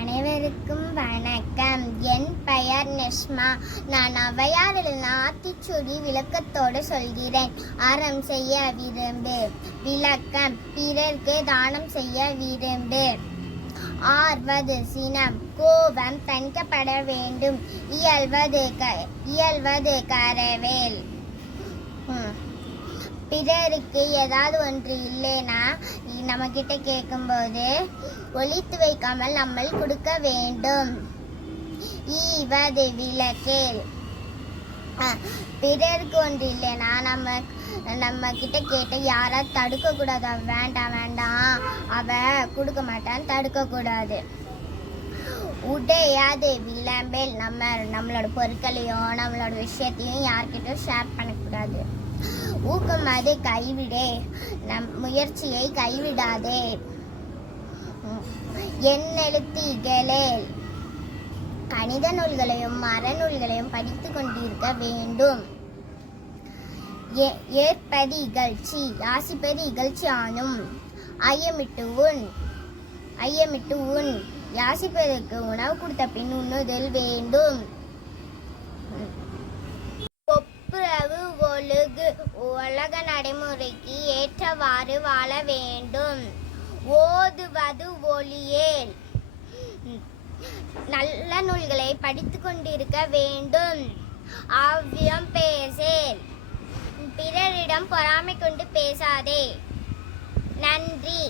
அனைவருக்கும் வணக்கம். என் பெயர் நெஷ்மா. நான் ஔவையாரில் ஆத்திச்சூடி விளக்கத்தோடு சொல்கிறேன். அறம் செய்ய விரும்பு. விளக்கம். பிறர்க்கு தானம் செய்ய விரும்பு. ஆர்வது சினம். கோபம் தணிக்கப்பட வேண்டும். இயல்வது க இயல்வது கரவேல். பிறருக்கு ஏதாவது ஒன்று இல்லைன்னா நம்ம கிட்ட கேட்கும்போது ஒழித்து வைக்காமல் நம்ம கொடுக்க வேண்டும். ஈவது விளக்கேல் பிறருக்கு ஒன்று இல்லைன்னா நம்ம நம்ம கிட்ட கேட்டு யாராவது தடுக்க கூடாது அவ வேண்டாம் வேண்டாம் அவ கொடுக்க மாட்டான்னு தடுக்க கூடாது உடையாது விளம்பேல் நம்ம நம்மளோட பொருட்களையும் நம்மளோட விஷயத்தையும் யார்கிட்டயும் ஷேர் பண்ணக்கூடாது. ஊக்கம் அது கைவிடே. நம் முயற்சியை கைவிடாதே. எண்ணெழுத்திகளே எண்ணெழுத்து இகழேல் கணித நூல்களையும் மரநூல்களையும் படித்து கொண்டிருக்க வேண்டும். ஏ- ஏற்பது இகழ்ச்சி யாசிப்பது இகழ்ச்சி ஆனும். ஐயமிட்டு உன் ஐயமிட்டு உன் யாசிப்பதற்கு உணவு கொடுத்த பின் உண்ணுதல் வேண்டும். ஒப்புரவு ஒழுகு உலக நடைமுறைக்கு ஏற்றவாறு வாழ வேண்டும். ஓதுவது ஒளியேல் நல்ல நூல்களை படித்து கொண்டிருக்க வேண்டும். அவ்வியம் பேசேல். பிறரிடம் பொறாமை கொண்டு பேசாதே. நன்றி.